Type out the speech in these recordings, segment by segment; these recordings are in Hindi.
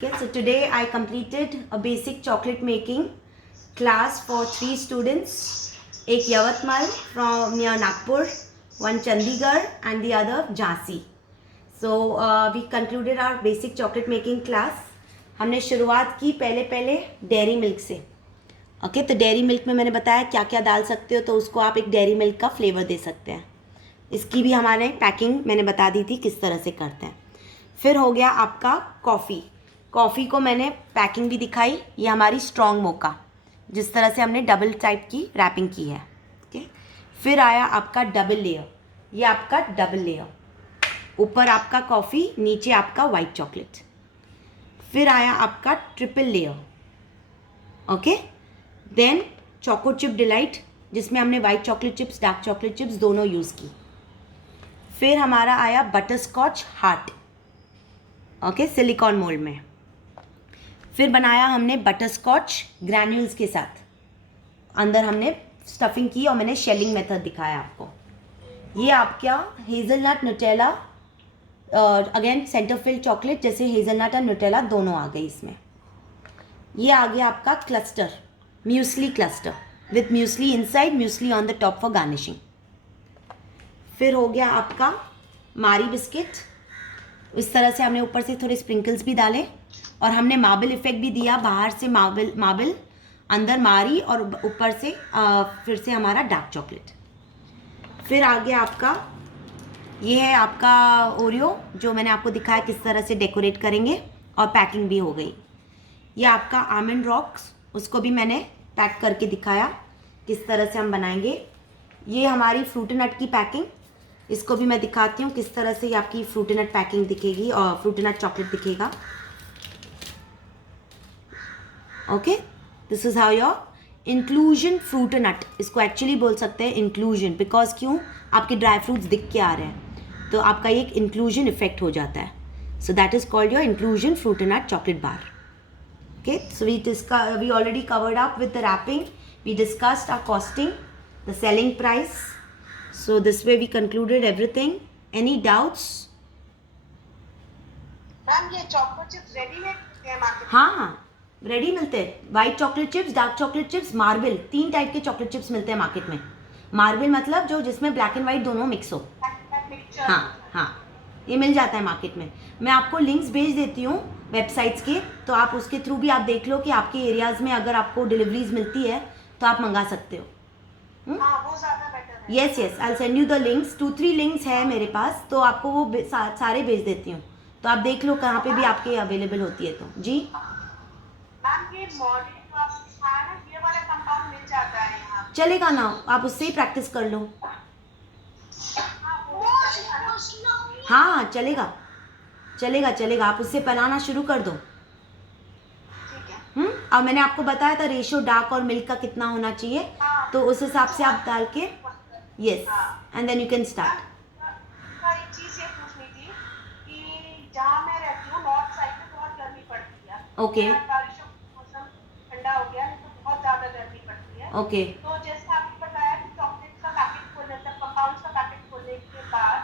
Okay, so today I completed a basic chocolate making class for 3 students. एक Yavatmal from near Nagpur, one Chandigarh and the other Jhansi. So we concluded our basic chocolate making class. हमने शुरुआत की पहले डेयरी मिल्क से. ओके तो डेयरी मिल्क में मैंने बताया क्या क्या डाल सकते हो, तो उसको आप एक डेयरी मिल्क का फ्लेवर दे सकते हैं. इसकी भी हमारे पैकिंग मैंने बता दी थी किस तरह से करते हैं. फिर हो गया आपका कॉफ़ी को मैंने पैकिंग भी दिखाई. ये हमारी स्ट्रॉन्ग मोका, जिस तरह से हमने डबल टाइप की रैपिंग की है. ओके फिर आया आपका डबल लेयर. ये आपका डबल लेयर, ऊपर आपका कॉफ़ी, नीचे आपका वाइट चॉकलेट. फिर आया आपका triple layer. Okay then choco chip delight, जिसमें हमने white chocolate chips, dark chocolate chips दोनों यूज़ की. फिर हमारा आया butter scotch heart, okay silicone mould में. फिर बनाया हमने बटर स्कॉच ग्रैन्यूल्स के साथ. अंदर हमने स्टफिंग की और मैंने शेलिंग मेथड दिखाया आपको. ये आपका hazelnut Nutella, again centre fill chocolate, जैसे हेज़लनट और न्यूटेला दोनों आ गई इसमें. ये आ गया आपका cluster, muesli cluster with muesli inside, muesli on the top for garnishing. फिर हो गया आपका मारी बिस्किट. इस तरह से हमने ऊपर से थोड़े स्प्रिंकल्स भी डाले और हमने मार्बल इफेक्ट भी दिया. बाहर से मार्बल, अंदर मारी और ऊपर से फिर से हमारा डार्क चॉकलेट. फिर आ गया आपका, ये है आपका ओरियो, जो मैंने आपको दिखाया किस तरह से डेकोरेट करेंगे, और पैकिंग भी हो गई. ये आपका आमंड रॉक्स, उसको भी मैंने पैक करके दिखाया किस तरह से हम बनाएंगे. ये हमारी फ्रूट नट की पैकिंग, इसको भी मैं दिखाती हूँ किस तरह से आपकी फ्रूट नट पैकिंग दिखेगी और फ्रूट नट चॉकलेट दिखेगा. Okay this is how your inclusion fruit nut. इसको एक्चुअली बोल सकते हैं इंक्लूजन, बिकॉज क्यों, आपके ड्राई फ्रूट्स दिख के आ रहे हैं, तो आपका एक इंक्लूजन इफेक्ट हो जाता है. So that is called your inclusion fruit nut chocolate bar. Okay so we already covered up with the wrapping. We discussed our costing, the selling price. So this way we concluded everything. Any doubts? Ma'am ये चॉकलेट चिप्स रेडीमेड मिलते हैं मार्केट में? हाँ रेडी मिलते हैं. White chocolate chips, dark chocolate chips, marble, 3 type के चॉकलेट चिप्स मिलते हैं मार्केट में. मार्बल मतलब जो जिसमें ब्लैक एंड वाइट दोनों मिक्स हो. हाँ ये मिल जाता है मार्केट में. मैं आपको लिंक्स भेज देती हूँ वेबसाइट्स के, तो आप उसके थ्रू भी आप देख लो कि आपके एरियाज़ में अगर आपको डिलीवरीज मिलती है तो आप मंगा सकते हो. वो ज़्यादा बेटर है. Yes I send you the links. 2-3 links है मेरे पास, तो आपको वो सारे भेज देती हूँ, तो आप देख लो कहाँ पे भी आपके अवेलेबल होती है. तो जी मैम ये मॉडल जो आप दिखाया ना, ये वाला कंपाउंड मिल जाता है यहाँ? चलेगा ना, आप उससे ही प्रैक्टिस कर लो. हाँ चलेगा, आप उससे बनाना शुरू कर दो. अब मैंने आपको बताया था रेशियो डार्क और मिल्क का कितना होना चाहिए, तो उस हिसाब से आप डाल के, yes and then you can start. एक चीज़ ये पूछनी थी कि जहाँ मैं रहती हूँ नॉर्थ साइड में बहुत गर्मी पड़ती है. ओके बारिशों का मौसम ठंडा हो गया है, तो बहुत ज़्यादा गर्मी पड़ती है. ओके तो जैसे आपने बताया कि चॉकलेट का पैकेट खोलने, मतलब कंपाउंड का पैकेट खोलने के बाद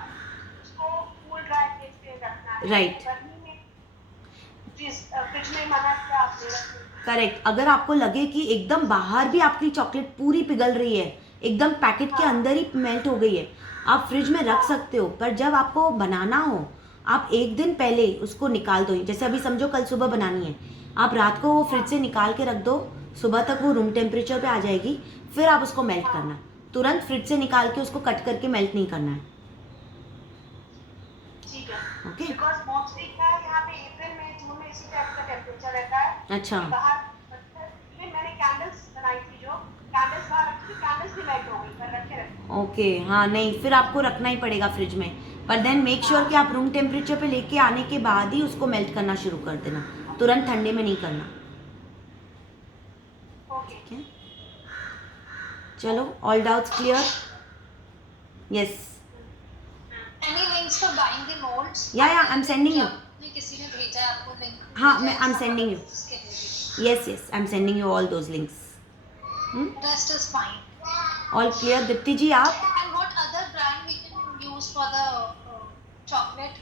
उसको कूल ड्राई प्लेस पे रखना है. राइट गर्मी में फ्रिज में मना किया आपने रखने. करेक्ट. अगर आपको लगे कि एकदम बाहर भी आपकी चॉकलेट पूरी पिघल रही है, एकदम पैकेट के अंदर ही मेल्ट हो गई है, आप फ्रिज में रख सकते हो. पर जब आपको बनाना हो, आप एक दिन पहले उसको निकाल दो. जैसे अभी समझो कल सुबह बनानी है, आप रात को वो फ्रिज से निकाल के रख दो, सुबह तक वो रूम टेम्परेचर पे आ जाएगी. फिर आप उसको मेल्ट करना, तुरंत फ्रिज से निकाल के उसको कट करके मेल्ट नहीं करना है. ठीक है. ओके बिकॉज़ मोस्टली क्या है, यहाँ पे अप्रैल में जून में इसी टाइप का टेम्परेचर रहता है. अच्छा बाहर इवन मैंने कैंडल्स बनाई थी, जो कैंडल्स बाहर रखी थी, कैंडल्स भी मेल्ट हो गई, पर रखे. ओके हाँ नहीं, फिर आपको रखना ही पड़ेगा फ्रिज में. पर देन मेक श्योर कि आप रूम टेम्परेचर पे लेके आने के बाद ही उसको मेल्ट करना शुरू कर देना, तुरंत ठंडे में नहीं करना. ओके चलो all doubts clear? Yes Any links for buying the molds? या आई एम सेंडिंग यू. किसी ने भेजा है आपको लिंक? हाँ मैं आई एम सेंडिंग यू. उसके लिए yes I am sending you all those links. rest is fine. All clear. Deepti ji आप? And what other brand we can use for the chocolate?